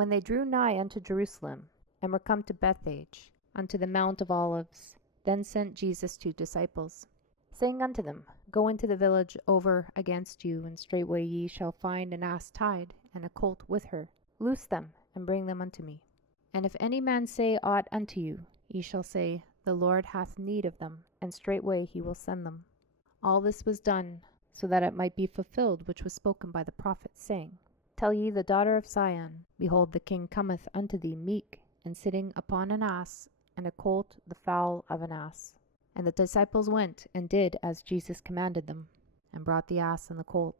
when they drew nigh unto Jerusalem, and were come to Bethphage, unto the Mount of Olives, then sent Jesus 2 disciples, saying unto them, Go into the village over against you, and straightway ye shall find an ass tied, and a colt with her. Loose them, and bring them unto me. And if any man say aught unto you, ye shall say, The Lord hath need of them, and straightway he will send them. All this was done, so that it might be fulfilled which was spoken by the prophet, saying, Tell ye the daughter of Sion, Behold, the king cometh unto thee meek, and sitting upon an ass, and a colt the foal of an ass. And the disciples went, and did as Jesus commanded them, and brought the ass and the colt,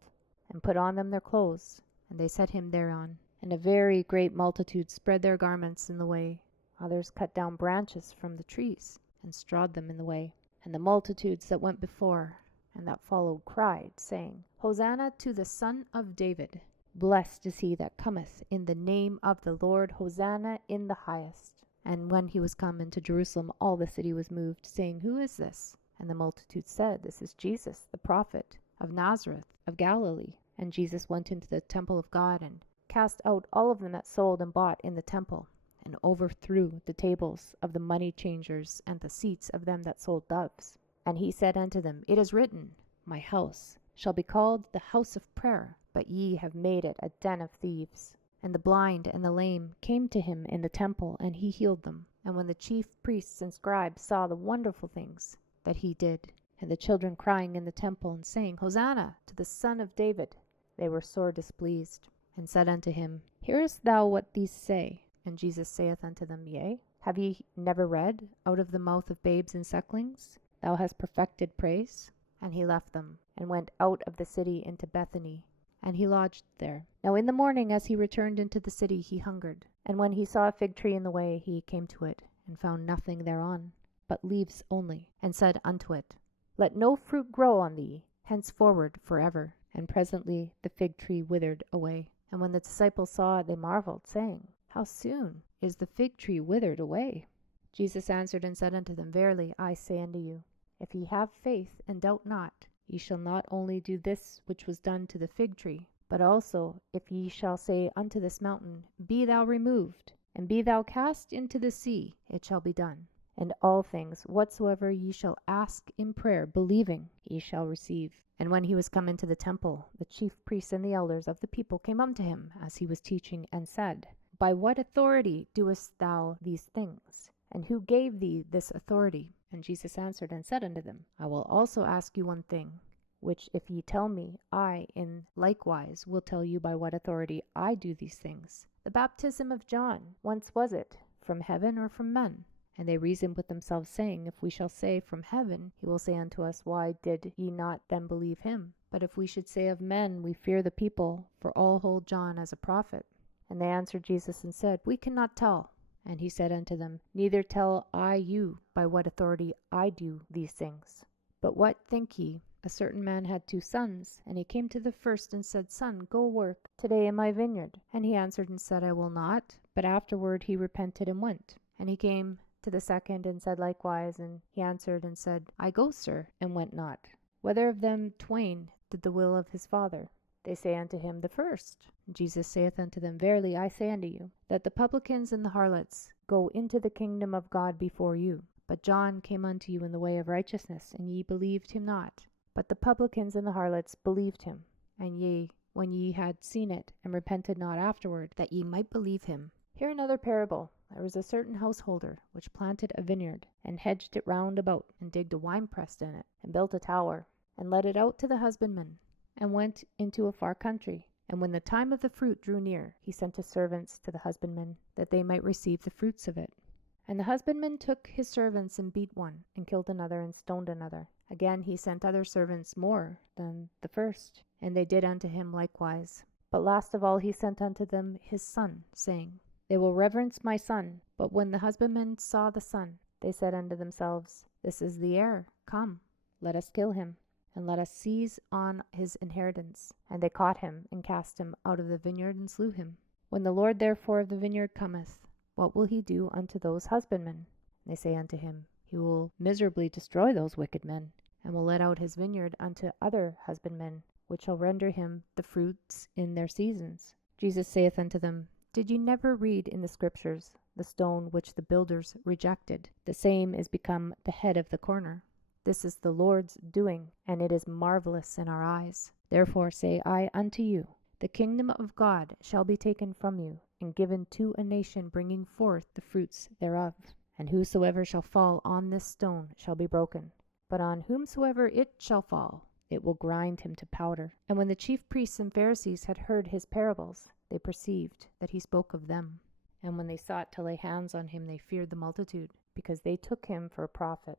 and put on them their clothes, and they set him thereon. And a very great multitude spread their garments in the way. Others cut down branches from the trees, and strawed them in the way. And the multitudes that went before and that followed cried, saying, Hosanna to the Son of David. Blessed is he that cometh in the name of the Lord. Hosanna in the highest. And when he was come into Jerusalem, all the city was moved, saying, Who is this? And the multitude said, This is Jesus, the prophet of Nazareth of Galilee. And Jesus went into the temple of God, and cast out all of them that sold and bought in the temple, and overthrew the tables of the money changers and the seats of them that sold doves. And he said unto them, It is written, My house shall be called the house of prayer, but ye have made it a den of thieves. And the blind and the lame came to him in the temple, and he healed them. And when the chief priests and scribes saw the wonderful things that he did, and the children crying in the temple, and saying, Hosanna to the Son of David, they were sore displeased, and said unto him, Hearest thou what these say? And Jesus saith unto them, Yea. Have ye never read, Out of the mouth of babes and sucklings thou hast perfected praise? And he left them, and went out of the city into Bethany, and he lodged there. Now in the morning, as he returned into the city, he hungered. And when he saw a fig tree in the way, he came to it, and found nothing thereon, but leaves only, and said unto it, Let no fruit grow on thee henceforward forever. And presently the fig tree withered away. And when the disciples saw it, they marveled, saying, How soon is the fig tree withered away? Jesus answered and said unto them, Verily I say unto you, if ye have faith, and doubt not, ye shall not only do this which was done to the fig tree, but also if ye shall say unto this mountain, Be thou removed, and be thou cast into the sea, it shall be done. And all things whatsoever ye shall ask in prayer, believing, ye shall receive. And when he was come into the temple, the chief priests and the elders of the people came unto him, as he was teaching, and said, By what authority doest thou these things? And who gave thee this authority? And Jesus answered and said unto them, I will also ask you one thing, which if ye tell me, I in likewise will tell you by what authority I do these things. The baptism of John, whence was it? From heaven or from men? And they reasoned with themselves, saying, If we shall say, From heaven, he will say unto us, Why did ye not then believe him? But if we should say of men, We fear the people, for all hold John as a prophet. And they answered Jesus and said, We cannot tell. And he said unto them, Neither tell I you by what authority I do these things. But what think ye? A certain man had 2 sons, and he came to the first and said, Son, go work today in my vineyard. And he answered and said, I will not. But afterward he repented and went. And he came to the second and said likewise. And he answered and said, I go, sir, and went not. Whether of them twain did the will of his father? They say unto him, The first. And Jesus saith unto them, Verily I say unto you, that the publicans and the harlots go into the kingdom of God before you. But John came unto you in the way of righteousness, and ye believed him not. But the publicans and the harlots believed him. And ye, when ye had seen it, and repented not afterward, that ye might believe him. Hear another parable. There was a certain householder, which planted a vineyard, and hedged it round about, and digged a winepress in it, and built a tower, and let it out to the husbandmen, and went into a far country. And when the time of the fruit drew near, he sent his servants to the husbandmen, that they might receive the fruits of it. And the husbandman took his servants, and beat one, and killed another, and stoned another. Again he sent other servants more than the first, and they did unto him likewise. But last of all he sent unto them his son, saying, They will reverence my son. But when the husbandmen saw the son, they said unto themselves, This is the heir. Come, let us kill him, and let us seize on his inheritance. And they caught him, and cast him out of the vineyard, and slew him. When the Lord therefore of the vineyard cometh, what will he do unto those husbandmen? They say unto him, He will miserably destroy those wicked men, and will let out his vineyard unto other husbandmen, which shall render him the fruits in their seasons. Jesus saith unto them, Did you never read in the Scriptures, the stone which the builders rejected, the same is become the head of the corner? This is the Lord's doing, and it is marvelous in our eyes. Therefore say I unto you, the kingdom of God shall be taken from you, and given to a nation bringing forth the fruits thereof. And whosoever shall fall on this stone shall be broken, but on whomsoever it shall fall, it will grind him to powder. And when the chief priests and Pharisees had heard his parables, they perceived that he spoke of them. And when they sought to lay hands on him, they feared the multitude, because they took him for a prophet.